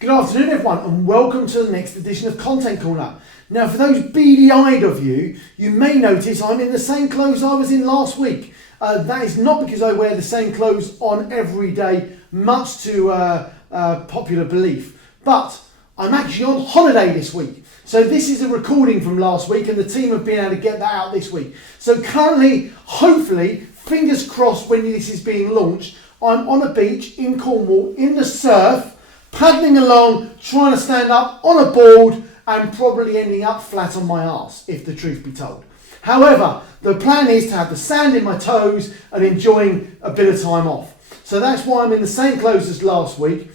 Good afternoon everyone and welcome to the next edition of Content Corner. Now for those beady-eyed of you, you may notice I'm in the same clothes I was in last week. That is not because I wear the same clothes on every day, much to popular belief, but I'm actually on holiday this week. So this is a recording from last week and the team have been able to get that out this week. So currently, hopefully, fingers crossed when this is being launched, I'm on a beach in Cornwall in the surf, paddling along, trying to stand up on a board and probably ending up flat on my arse, if the truth be told. However, the plan is to have the sand in my toes and enjoying a bit of time off. So that's why I'm in the same clothes as last week.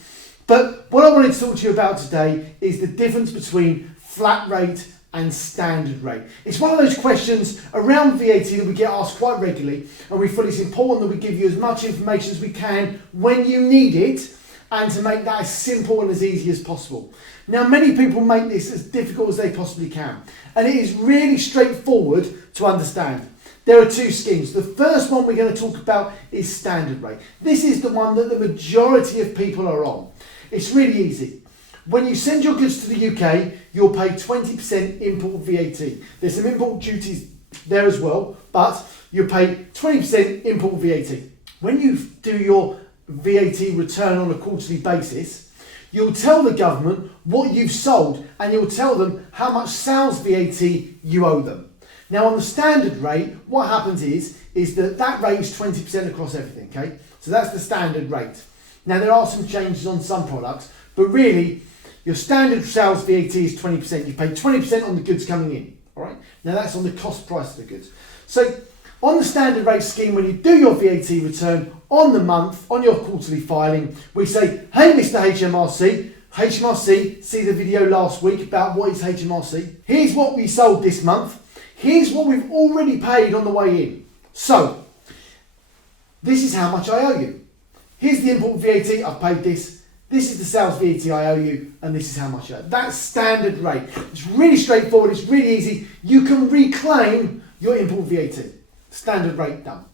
But what I wanted to talk to you about today is the difference between flat rate and standard rate. It's one of those questions around VAT that we get asked quite regularly, and we feel it's important that we give you as much information as we can when you need it, and to make that as simple and as easy as possible. Now, many people make this as difficult as they possibly can, and it is really straightforward to understand. There are two schemes. The first one we're going to talk about is standard rate. This is the one that the majority of people are on. It's really easy. When you send your goods to the UK, you'll pay 20% import VAT. There's some import duties there as well, but you'll pay 20% import VAT. When you do your VAT return on a quarterly basis, you'll tell the government what you've sold and you'll tell them how much sales VAT you owe them. Now on the standard rate, what happens is that rate is 20% across everything, okay? So that's the standard rate. Now there are some changes on some products, but really your standard sales VAT is 20%. You pay 20% on the goods coming in, all right? Now that's on the cost price of the goods. So on the standard rate scheme, when you do your VAT return on the month, on your quarterly filing, we say, hey Mr. HMRC, see the video last week about what is HMRC. Here's what we sold this month. Here's what we've already paid on the way in. So, this is how much I owe you. Here's the import VAT, I've paid this. This is the sales VAT I owe you, and this is how much I owe. That's standard rate. It's really straightforward, it's really easy. You can reclaim your import VAT. Standard rate done.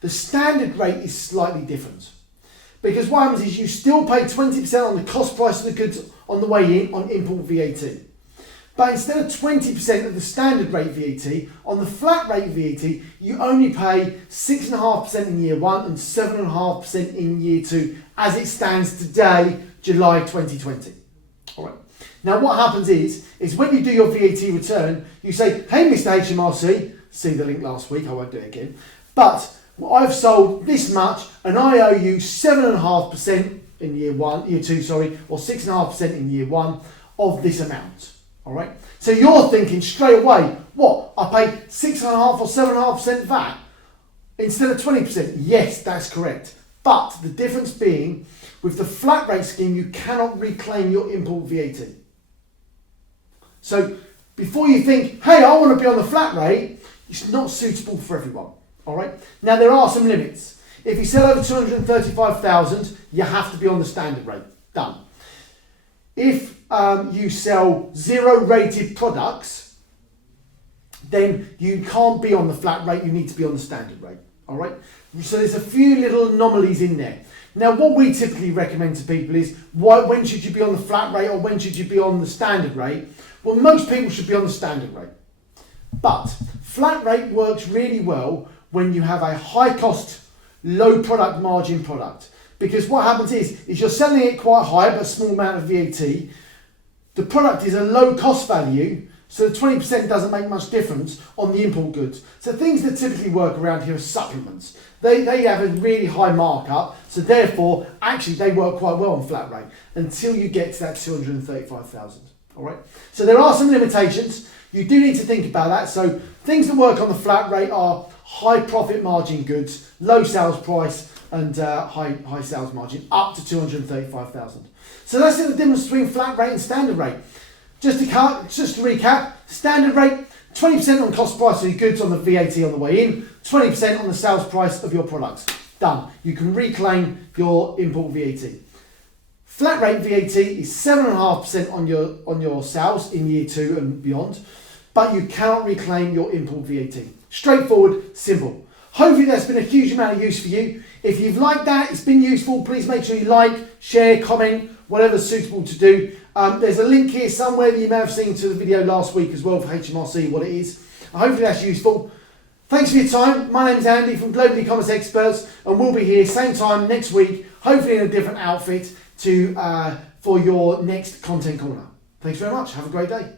The standard rate is slightly different, because what happens is you still pay 20% on the cost price of the goods on the way in on import VAT. But instead of 20% of the standard rate VAT, on the flat rate VAT, you only pay 6.5% in year one and 7.5% in year two, as it stands today, July 2020. All right. Now what happens is when you do your VAT return, you say, hey Mr. HMRC, see the link last week, I won't do it again, but I've sold this much and I owe you 7.5% in year two, or 6.5% in year one of this amount. All right. So you're thinking straight away, what? I pay 6.5 or 7.5% VAT instead of 20%. Yes, that's correct. But the difference being, with the flat rate scheme, you cannot reclaim your import VAT. So before you think, hey, I want to be on the flat rate, it's not suitable for everyone. All right. Now there are some limits. If you sell over 235,000, you have to be on the standard rate. Done. If you sell zero rated products, then you can't be on the flat rate, you need to be on the standard rate. All right. So there's a few little anomalies in there. Now what we typically recommend to people is, when should you be on the flat rate or when should you be on the standard rate? Well, most people should be on the standard rate. But flat rate works really well when you have a high cost, low product margin product. Because what happens is you're selling it quite high, but a small amount of VAT. The product is a low cost value, so the 20% doesn't make much difference on the import goods. So things that typically work around here are supplements. They have a really high markup, so therefore, actually they work quite well on flat rate until you get to that 235,000. All right. So there are some limitations. You do need to think about that. So things that work on the flat rate are high profit margin goods, low sales price, and high sales margin, up to 235,000. So that's the difference between flat rate and standard rate. Just to recap, standard rate, 20% on cost price of your goods on the VAT on the way in, 20% on the sales price of your products. Done. You can reclaim your import VAT. Flat rate VAT is 7.5% on your sales in year two and beyond, but you cannot reclaim your import VAT. Straightforward, simple. Hopefully that's been a huge amount of use for you. If you've liked that, it's been useful, please make sure you like, share, comment, whatever's suitable to do. There's a link here somewhere that you may have seen to the video last week as well for HMRC, what it is. Hopefully that's useful. Thanks for your time. My name's Andy from Global E-Commerce Experts, and we'll be here same time next week, hopefully in a different outfit for your next content corner. Thanks very much. Have a great day.